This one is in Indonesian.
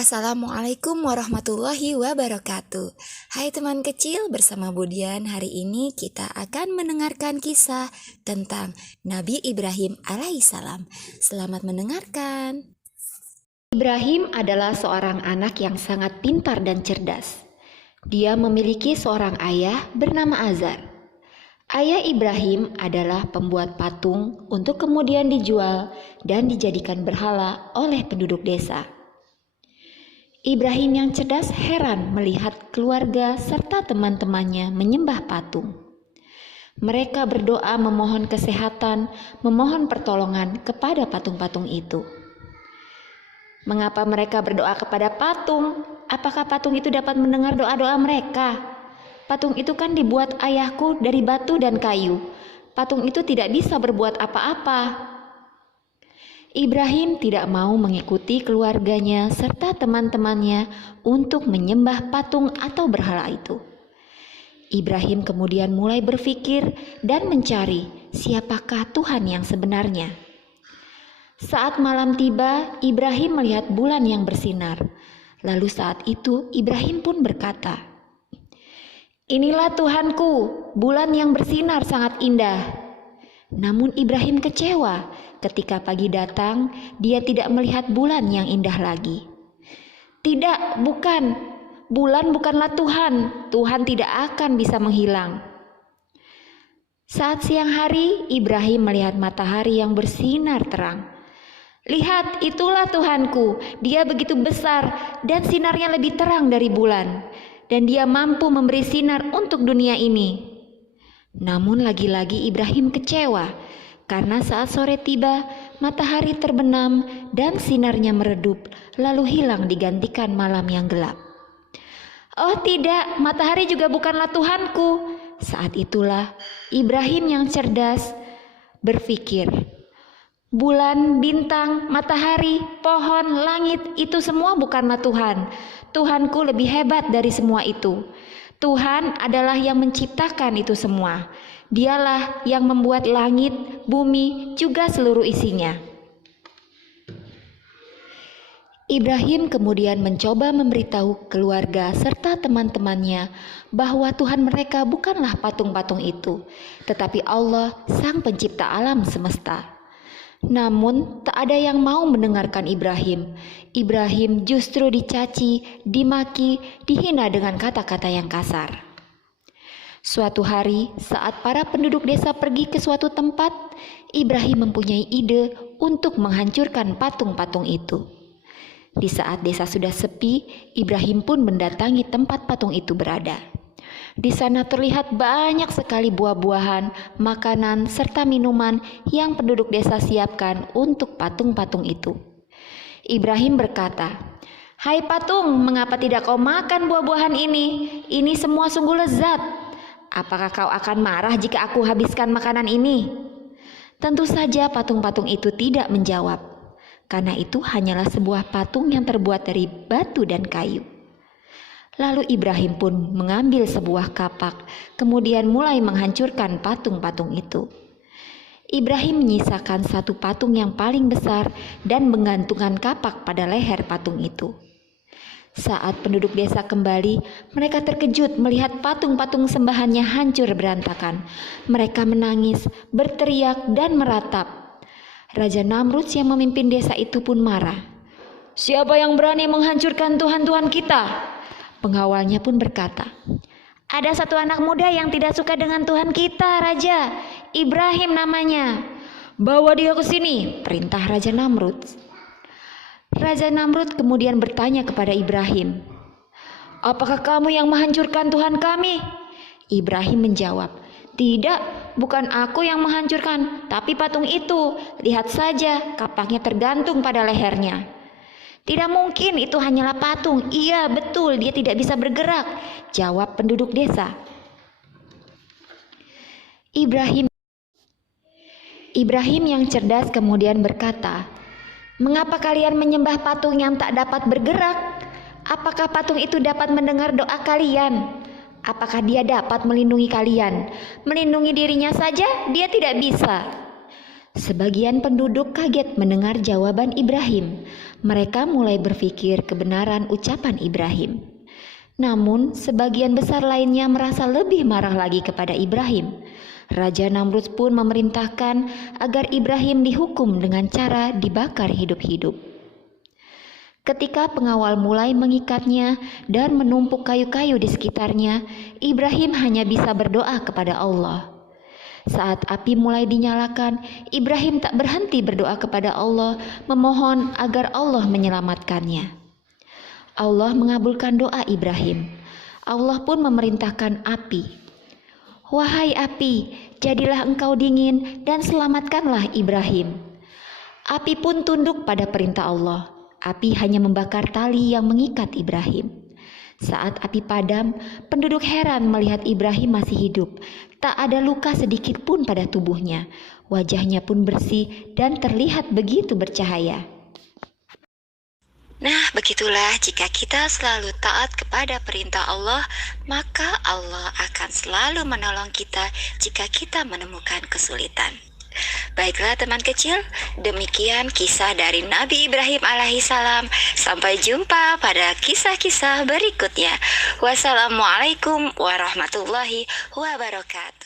Assalamualaikum warahmatullahi wabarakatuh. Hai teman kecil, bersama Budian. Hari ini kita akan mendengarkan kisah tentang Nabi Ibrahim alaihissalam. Selamat mendengarkan. Ibrahim adalah seorang anak yang sangat pintar dan cerdas. Dia memiliki seorang ayah bernama Azar. Ayah Ibrahim adalah pembuat patung untuk kemudian dijual dan dijadikan berhala oleh penduduk desa. Ibrahim yang cerdas heran melihat keluarga serta teman-temannya menyembah patung. Mereka berdoa memohon kesehatan, memohon pertolongan kepada patung-patung itu. Mengapa mereka berdoa kepada patung? Apakah patung itu dapat mendengar doa-doa mereka? Patung itu kan dibuat ayahku dari batu dan kayu. Patung itu tidak bisa berbuat apa-apa. Ibrahim tidak mau mengikuti keluarganya serta teman-temannya untuk menyembah patung atau berhala itu. Ibrahim kemudian mulai berpikir dan mencari siapakah Tuhan yang sebenarnya. Saat malam tiba, Ibrahim melihat bulan yang bersinar. Lalu saat itu Ibrahim pun berkata, "Inilah Tuhanku, bulan yang bersinar sangat indah." Namun Ibrahim kecewa ketika pagi datang, dia tidak melihat bulan yang indah lagi. "Tidak, bukan. Bulan bukanlah Tuhan. Tuhan tidak akan bisa menghilang." Saat siang hari, Ibrahim melihat matahari yang bersinar terang. "Lihat, itulah Tuhanku. Dia begitu besar dan sinarnya lebih terang dari bulan. Dan dia mampu memberi sinar untuk dunia ini." Namun lagi-lagi Ibrahim kecewa karena saat sore tiba, matahari terbenam dan sinarnya meredup, lalu hilang digantikan malam yang gelap. "Oh tidak, matahari juga bukanlah Tuhanku." Saat itulah Ibrahim yang cerdas berpikir, bulan, bintang, matahari, pohon, langit, itu semua bukanlah Tuhan. Tuhanku lebih hebat dari semua itu. Tuhan adalah yang menciptakan itu semua. Dialah yang membuat langit, bumi, juga seluruh isinya. Ibrahim kemudian mencoba memberitahu keluarga serta teman-temannya bahwa Tuhan mereka bukanlah patung-patung itu, tetapi Allah, Sang Pencipta alam semesta. Namun tak ada yang mau mendengarkan Ibrahim. Ibrahim justru dicaci, dimaki, dihina dengan kata-kata yang kasar. Suatu hari saat para penduduk desa pergi ke suatu tempat, Ibrahim mempunyai ide untuk menghancurkan patung-patung itu. Di saat desa sudah sepi, Ibrahim pun mendatangi tempat patung itu berada. Di sana terlihat banyak sekali buah-buahan, makanan, serta minuman yang penduduk desa siapkan untuk patung-patung itu. Ibrahim berkata, "Hai patung, mengapa tidak kau makan buah-buahan ini? Ini semua sungguh lezat. Apakah kau akan marah jika aku habiskan makanan ini?" Tentu saja patung-patung itu tidak menjawab, karena itu hanyalah sebuah patung yang terbuat dari batu dan kayu. Lalu Ibrahim pun mengambil sebuah kapak, kemudian mulai menghancurkan patung-patung itu. Ibrahim menyisakan satu patung yang paling besar dan menggantungkan kapak pada leher patung itu. Saat penduduk desa kembali, mereka terkejut melihat patung-patung sembahannya hancur berantakan. Mereka menangis, berteriak, dan meratap. Raja Namrud yang memimpin desa itu pun marah. "Siapa yang berani menghancurkan Tuhan-Tuhan kita?" Pengawalnya pun berkata, "Ada satu anak muda yang tidak suka dengan Tuhan kita, Raja. Ibrahim namanya." "Bawa dia ke sini," perintah Raja Namrud. Raja Namrud kemudian bertanya kepada Ibrahim, "Apakah kamu yang menghancurkan Tuhan kami?" Ibrahim menjawab, "Tidak, bukan aku yang menghancurkan, tapi patung itu. Lihat saja, kapaknya tergantung pada lehernya." "Tidak mungkin, itu hanyalah patung." "Iya, betul, dia tidak bisa bergerak," jawab penduduk desa. Ibrahim yang cerdas kemudian berkata, "Mengapa kalian menyembah patung yang tak dapat bergerak? Apakah patung itu dapat mendengar doa kalian? Apakah dia dapat melindungi kalian? Melindungi dirinya saja dia tidak bisa. Sebagian penduduk kaget mendengar jawaban Ibrahim. Mereka mulai berpikir kebenaran ucapan Ibrahim. Namun, sebagian besar lainnya merasa lebih marah lagi kepada Ibrahim. Raja Namrud pun memerintahkan agar Ibrahim dihukum dengan cara dibakar hidup-hidup. Ketika pengawal mulai mengikatnya dan menumpuk kayu-kayu di sekitarnya, Ibrahim hanya bisa berdoa kepada Allah. Saat api mulai dinyalakan, Ibrahim tak berhenti berdoa kepada Allah, memohon agar Allah menyelamatkannya. Allah mengabulkan doa Ibrahim. Allah pun memerintahkan api. "Wahai api, jadilah engkau dingin dan selamatkanlah Ibrahim." Api pun tunduk pada perintah Allah. Api hanya membakar tali yang mengikat Ibrahim. Saat api padam, penduduk heran melihat Ibrahim masih hidup. Tak ada luka sedikit pun pada tubuhnya. Wajahnya pun bersih dan terlihat begitu bercahaya. Nah, begitulah jika kita selalu taat kepada perintah Allah, maka Allah akan selalu menolong kita jika kita menemukan kesulitan. Baiklah teman kecil, demikian kisah dari Nabi Ibrahim alaihissalam. Sampai jumpa pada kisah-kisah berikutnya. Wassalamualaikum warahmatullahi wabarakatuh.